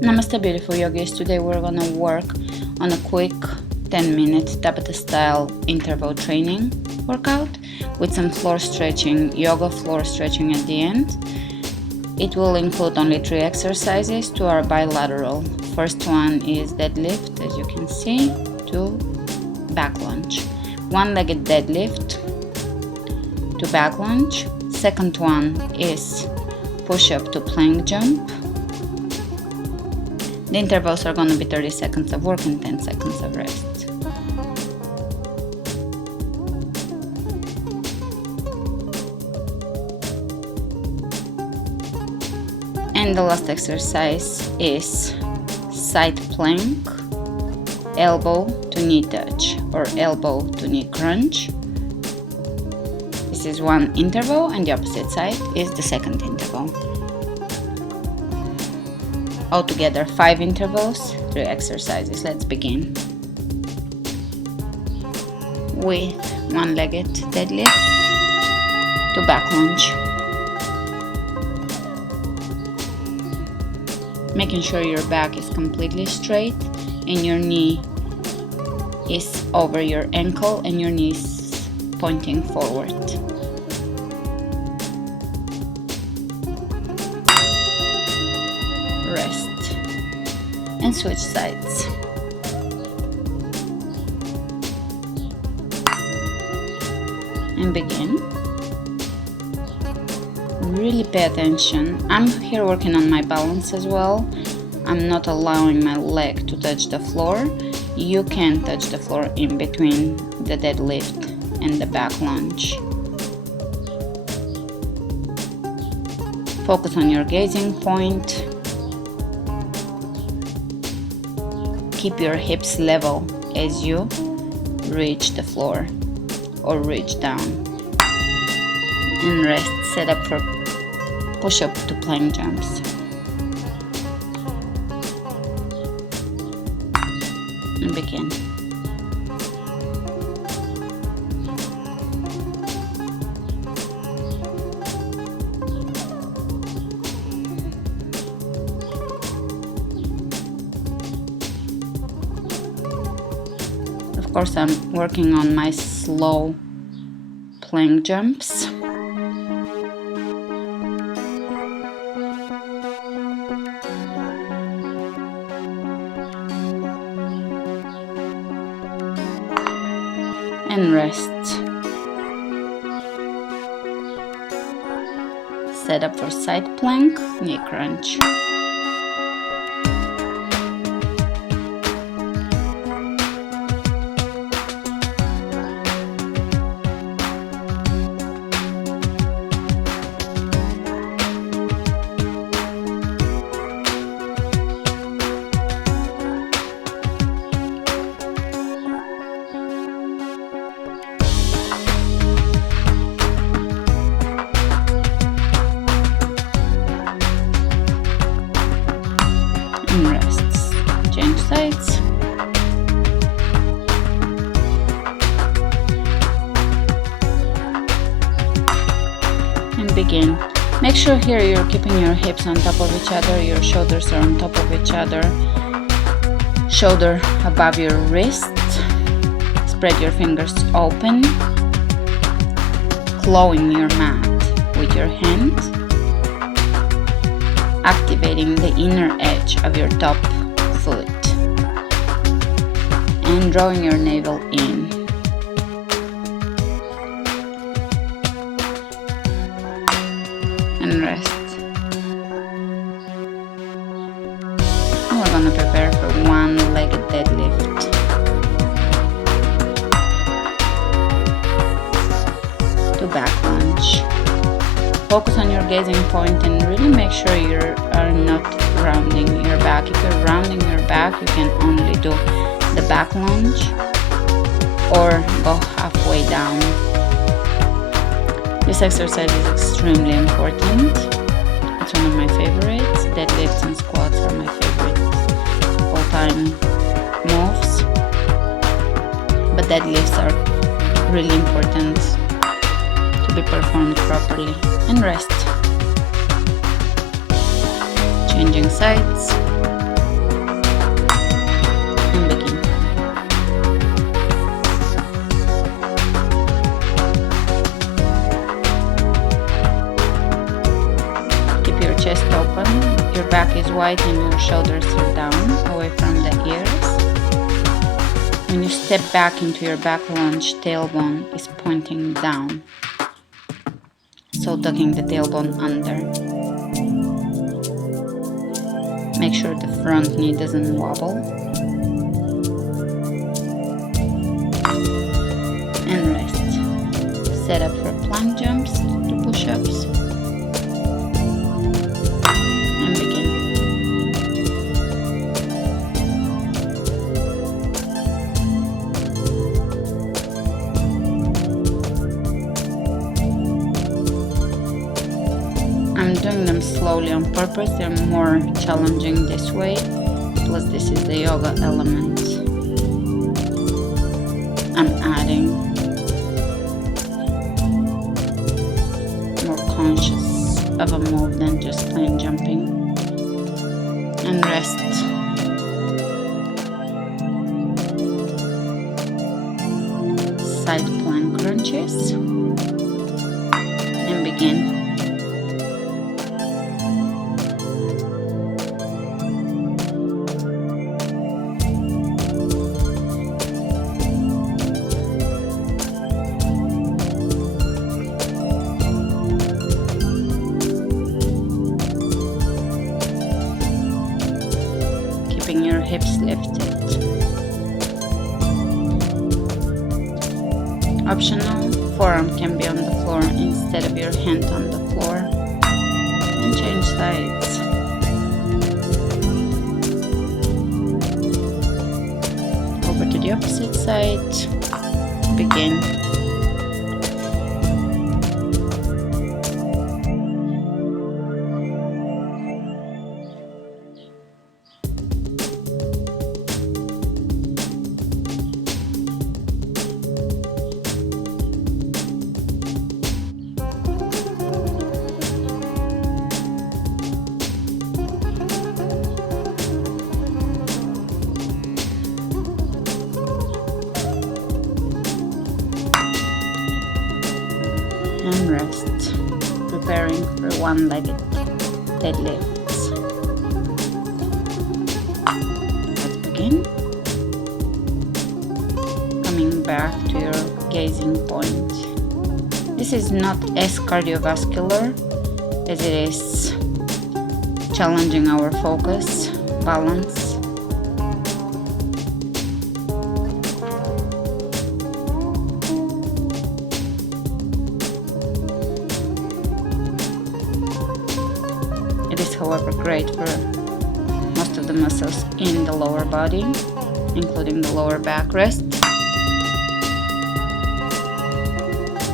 Namaste beautiful yogis. Today we're gonna work on a quick 10-minute tabata style interval training workout with some floor stretching, yoga floor stretching at the end. It will include only 3 exercises. 2 are bilateral. First one is deadlift, as you can see, 2 back lunge. 1-legged deadlift, 2 back lunge. Second one is push up to plank jump. The intervals are going to be 30 seconds of work and 10 seconds of rest. And the last exercise is side plank, elbow to knee touch or elbow to knee crunch. This is one interval and the opposite side is the second interval. Altogether 5 intervals, 3 exercises. Let's begin. With 1-legged deadlift to back lunge. Making sure your back is completely straight and your knee is over your ankle and your knee is pointing forward. Rest and switch sides. And begin. Really pay attention. I'm here working on my balance as well. I'm not allowing my leg to touch the floor. You can touch the floor in between the deadlift and the back lunge. Focus on your gazing point. Keep your hips level as you reach the floor or reach down. And rest. Set up for push up to plank jumps. And begin. Of course, I'm working on my slow plank jumps. And rest. Set up for side plank, knee crunch. And rests. Change sides. And begin. Make sure here you're keeping your hips on top of each other, your shoulders are on top of each other, shoulder above your wrist. Spread your fingers open, clawing your mat with your hand, activating the inner edge of your top foot and drawing your navel in. And rest. And we're gonna prepare for 1-legged deadlift. To back lunge. Focus on your gazing point and really make sure you are not rounding your back. If you're rounding your back, you can only do the back lunge or go halfway down. This exercise is extremely important. It's one of my favorites. Deadlifts and squats are my favorite all-time moves. But deadlifts are really important to be performed properly. And rest. Changing sides. back is wide and your shoulders are down, away from the ears. When you step back into your back lunge, tailbone is pointing down, so tucking the tailbone under. Make sure the front knee doesn't wobble. And rest. Set up for plank jumps to push-ups. And begin. I'm doing them slowly on purpose. They're more challenging this way. Plus this is the yoga element. I'm adding more conscious of a move than just plain jumping. And rest. Side plank crunches. And begin. Keeping your hips lifted. Optional, forearm can be on the floor instead of your hand on the floor. And change sides. Over to the opposite side. Begin. And rest, preparing for one-legged deadlifts. Let's begin. Coming back to your gazing point. This is not as cardiovascular as it is challenging our focus, balance. It is, however, great for most of the muscles in the lower body, including the lower back rest.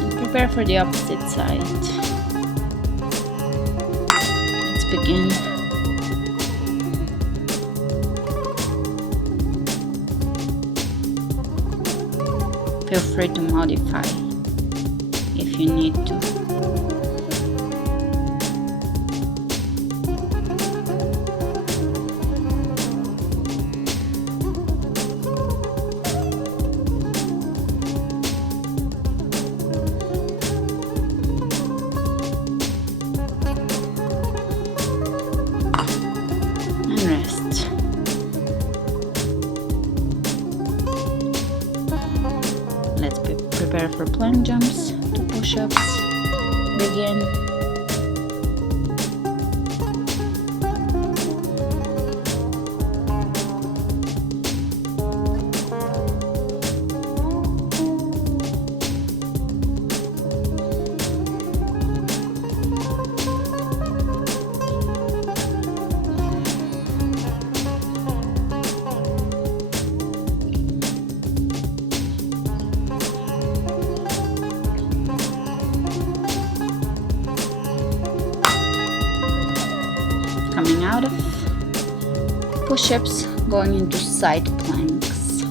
And prepare for the opposite side. Let's begin. Feel free to modify if you need to. Rest. Let's prepare for plank jumps to push-ups. Begin. Coming out of push-ups, going into side planks.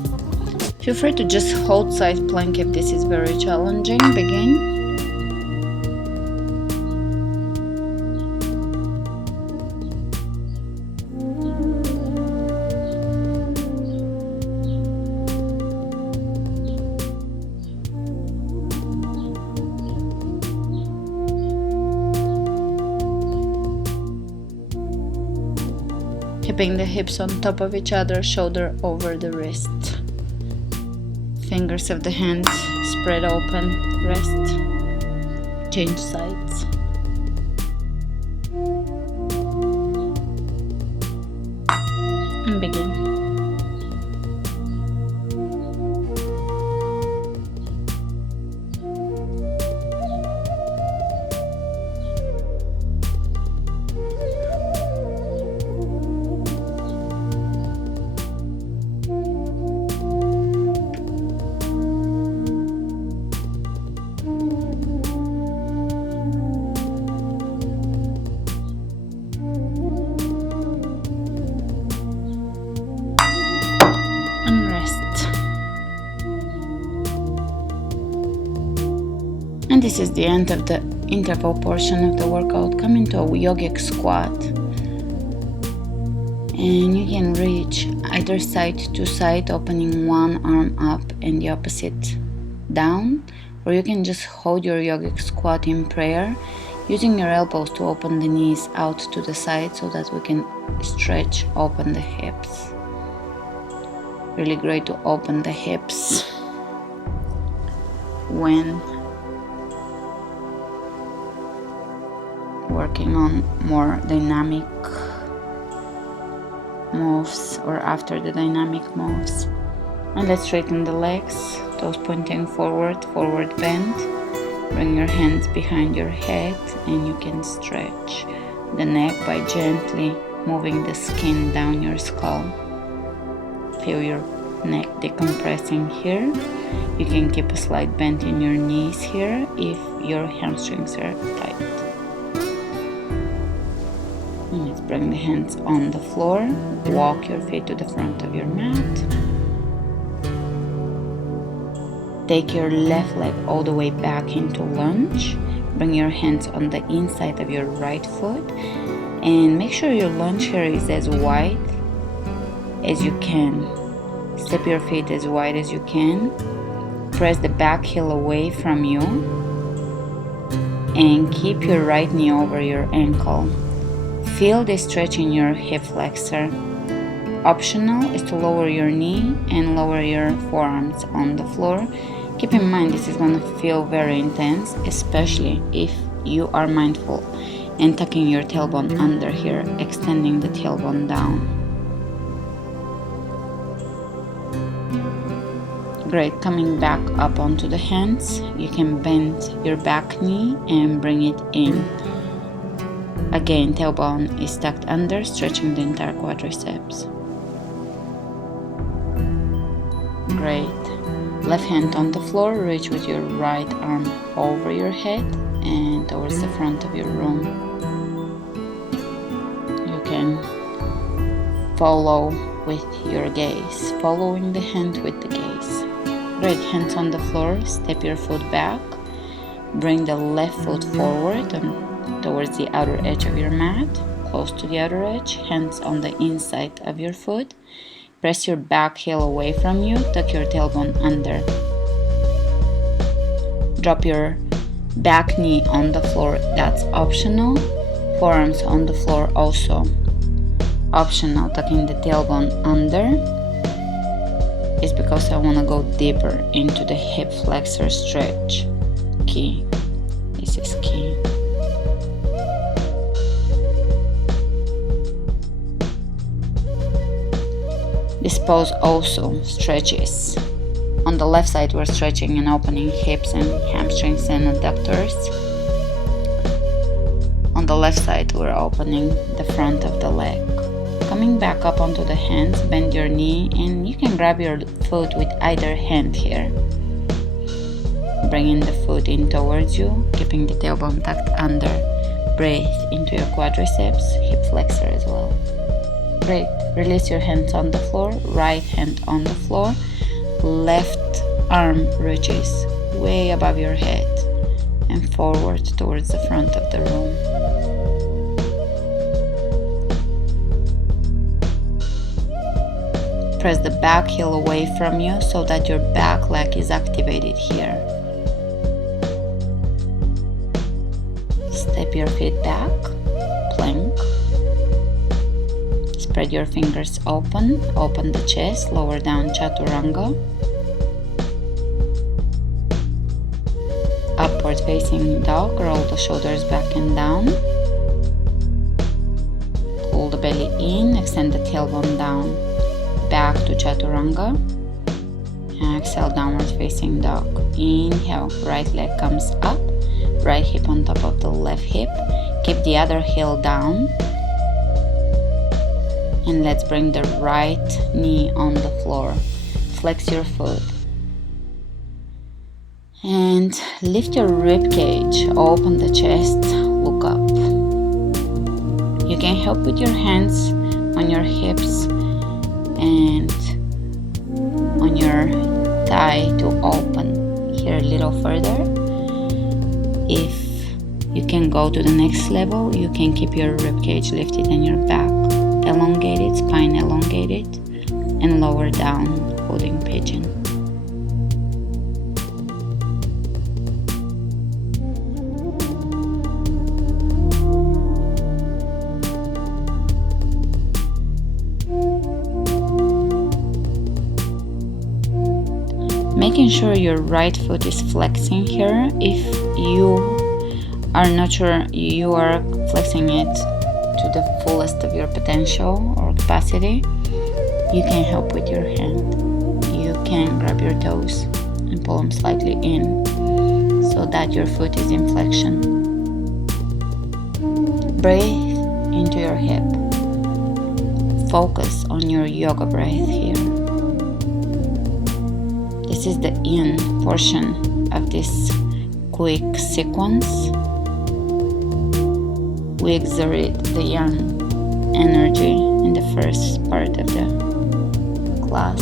Feel free to just hold side plank if this is very challenging. Begin. Keeping the hips on top of each other, shoulder over the wrist. Fingers of the hands spread open, rest. Change sides. And begin. And this is the end of the interval portion of the workout. Come into a yogic squat. And you can reach either side to side, opening one arm up and the opposite down. Or you can just hold your yogic squat in prayer, using your elbows to open the knees out to the side so that we can stretch open the hips. Really great to open the hips when working on more dynamic moves or after the dynamic moves. And let's straighten the legs, toes pointing forward, forward bend. Bring your hands behind your head and you can stretch the neck by gently moving the skin down your skull. Feel your neck decompressing here. You can keep a slight bend in your knees here if your hamstrings are tight. And let's bring the hands on the floor. Walk your feet to the front of your mat. Take your left leg all the way back into lunge. Bring your hands on the inside of your right foot. And make sure your lunge here is as wide as you can. Step your feet as wide as you can. Press the back heel away from you. And keep your right knee over your ankle. Feel the stretch in your hip flexor. Optional is to lower your knee and lower your forearms on the floor. Keep in mind this is going to feel very intense, especially if you are mindful and tucking your tailbone under here, extending the tailbone down. Great, coming back up onto the hands, you can bend your back knee and bring it in. Again, tailbone is tucked under, stretching the entire quadriceps. Great. Left hand on the floor, reach with your right arm over your head and towards the front of your room. You can follow with your gaze, following the hand with the gaze. Great, hands on the floor, step your foot back, bring the left foot forward and towards the outer edge of your mat, close to the outer edge, hands on the inside of your foot. Press your back heel away from you, tuck your tailbone under. Drop your back knee on the floor, that's optional. Forearms on the floor also optional. Tucking the tailbone under is because I want to go deeper into the hip flexor stretch. Key. This is key. This pose also stretches. On the left side, we're stretching and opening hips and hamstrings and adductors. On the left side, we're opening the front of the leg. Coming back up onto the hands, bend your knee and you can grab your foot with either hand here. Bringing the foot in towards you, keeping the tailbone tucked under. Breathe into your quadriceps, hip flexor as well. Great. Release your hands on the floor, right hand on the floor, left arm reaches way above your head and forward towards the front of the room. Press the back heel away from you so that your back leg is activated here. Step your feet back, plank. spread your fingers open the chest, lower down chaturanga. Upward facing dog, roll the shoulders back and down. Pull the belly in, extend the tailbone down. Back to chaturanga. Exhale, downward facing dog. Inhale, right leg comes up, right hip on top of the left hip. Keep the other heel down. And let's bring the right knee on the floor. Flex your foot. And lift your rib cage, open the chest, look up. You can help with your hands on your hips and on your thigh to open here a little further. If you can go to the next level, you can keep your rib cage lifted and your back elongated, spine elongated, and lower down, holding pigeon. Making sure your right foot is flexing here. If you are not sure you are flexing it to the fullest of your potential or capacity, you can help with your hand. You can grab your toes and pull them slightly in so that your foot is in flexion. Breathe into your hip. Focus on your yoga breath here. This is the in portion of this quick sequence. We exert the yang energy in the first part of the class.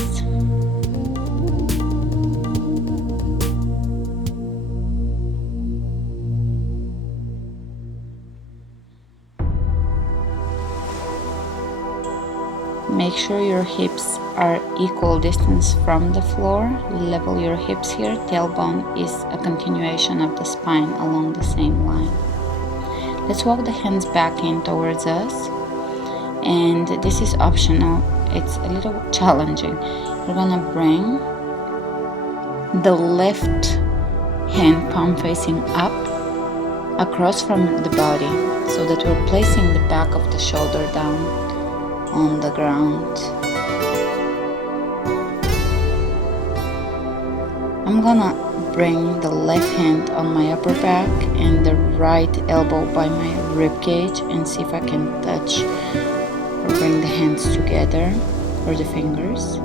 Make sure your hips are equal distance from the floor. Level your hips here. Tailbone is a continuation of the spine along the same line. Let's walk the hands back in towards us. And this is optional. It's a little challenging. We're gonna bring the left hand palm facing up across from the body so that we're placing the back of the shoulder down on the ground. I'm gonna bring the left hand on my upper back and the right elbow by my rib cage and see if I can touch or bring the hands together or the fingers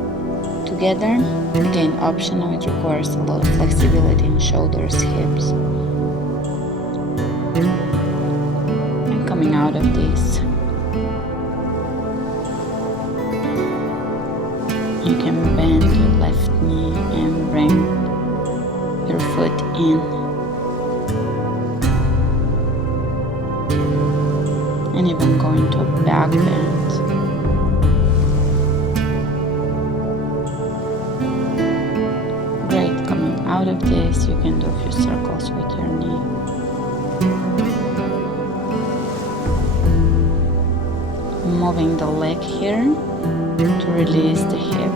together. Again, optional, it requires a lot of flexibility in shoulders, hips. And coming out of this, you can bend your left knee and bring your foot in. And even going to a back bend. Great, coming out of this, you can do a few circles with your knee. Moving the leg here to release the hip.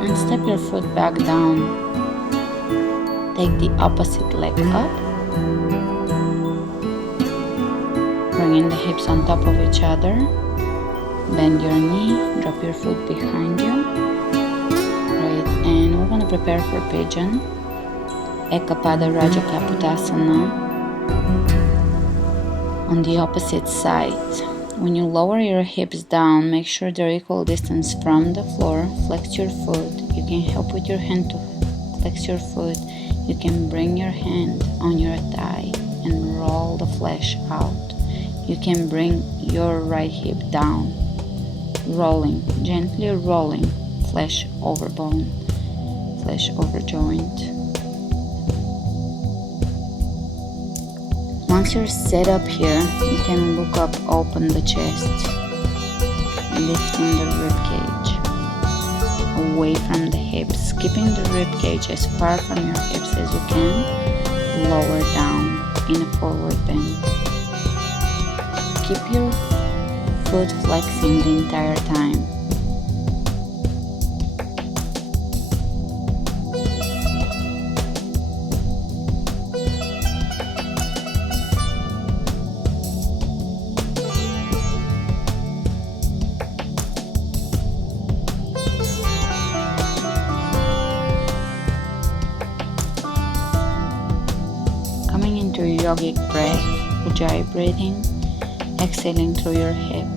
And step your foot back down. Take the opposite leg up. Bringing the hips on top of each other. Bend your knee, drop your foot behind you. Great, and we're going to prepare for pigeon. Ekapada rajakapotasana on the opposite side. When you lower your hips down, make sure they're equal distance from the floor. Flex your foot. You can help with your hand to flex your foot. You can bring your hand on your thigh and roll the flesh out. You can bring your right hip down, rolling, gently rolling, flesh over bone, flesh over joint. Once you're set up here, you can look up, open the chest, lifting the rib cage away from the hips, keeping the rib cage as far from your hips as you can, lower down in a forward bend. Keep your foot flexing the entire time. Coming into yogic breath, ujjayi breathing, exhaling through your hip.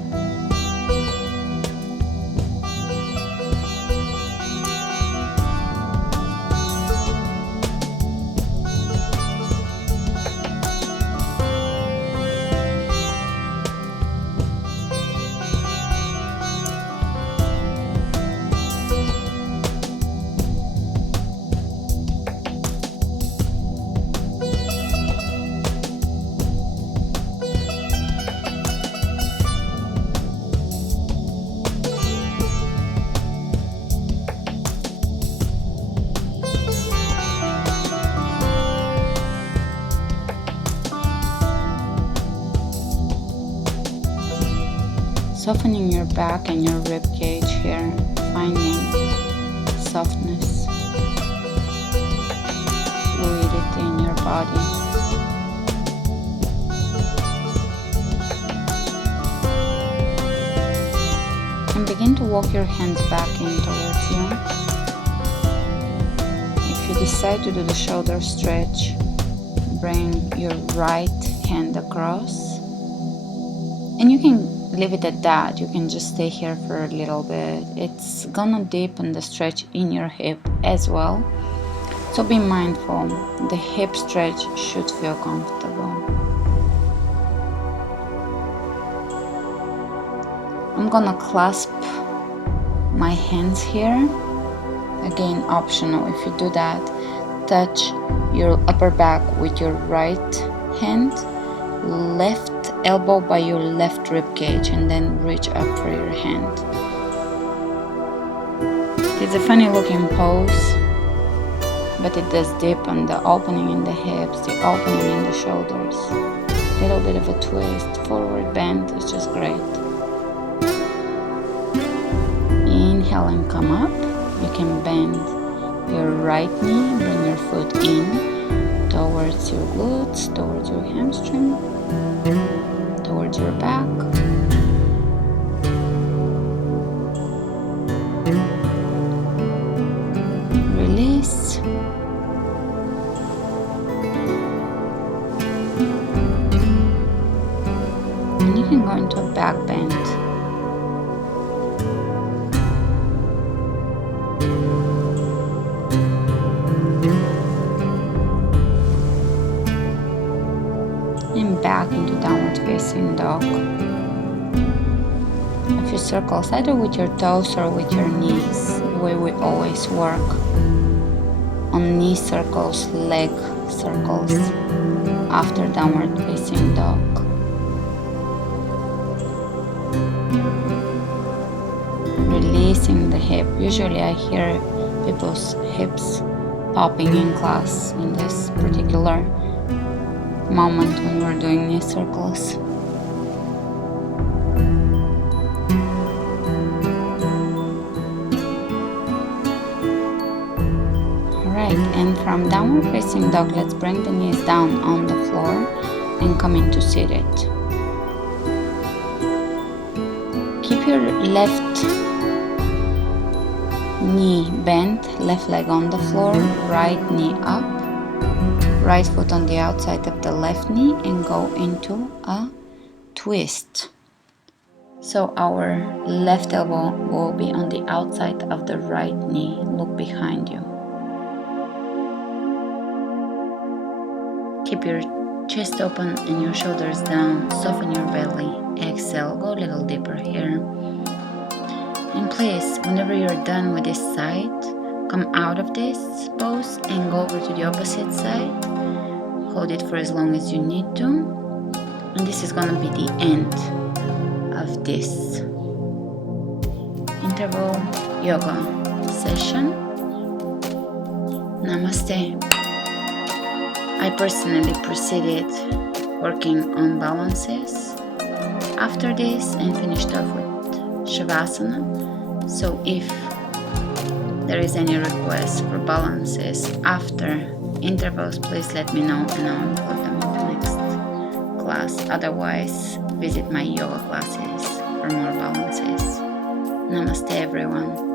Softening your back and your rib cage here, finding softness, fluidity in your body. And begin to walk your hands back in towards you. If you decide to do the shoulder stretch, bring your right hand across. And you can leave it at that. You can just stay here for a little bit. It's gonna deepen the stretch in your hip as well. So be mindful. The hip stretch should feel comfortable. I'm gonna clasp my hands here. Again, optional if you do that. Touch your upper back with your right hand, left elbow by your left rib cage, and then reach up for your hand. It's a funny looking pose, but it does deepen the opening in the hips, the opening in the shoulders. Little bit of a twist, forward bend is just great. Inhale and come up. You can bend your right knee, bring your foot in towards your glutes, towards your hamstring, towards your back. Release. And you can go into a back bend. And back into downward facing dog. A few circles either with your toes or with your knees, the way we always work. On knee circles, leg circles after downward facing dog. Releasing the hip. Usually I hear people's hips popping in class in this particular moment when we're doing knee circles. Alright, and from downward facing dog, let's bring the knees down on the floor and come into seated. Keep your left knee bent, left leg on the floor, right knee up, right foot on the outside of the left knee, and go into a twist. So our left elbow will be on the outside of the right knee. Look behind you. Keep your chest open and your shoulders down. Soften your belly. Exhale. Go a little deeper here. And please, whenever you're done with this side, come out of this pose and go over to the opposite side. hold it for as long as you need to. And this is gonna be the end of this interval yoga session. Namaste. I personally proceeded working on balances after this and finished off with Shavasana. So if there is any request for balances after intervals, please let me know and I'll include them in the next class. Otherwise, visit my yoga classes for more balances. Namaste everyone.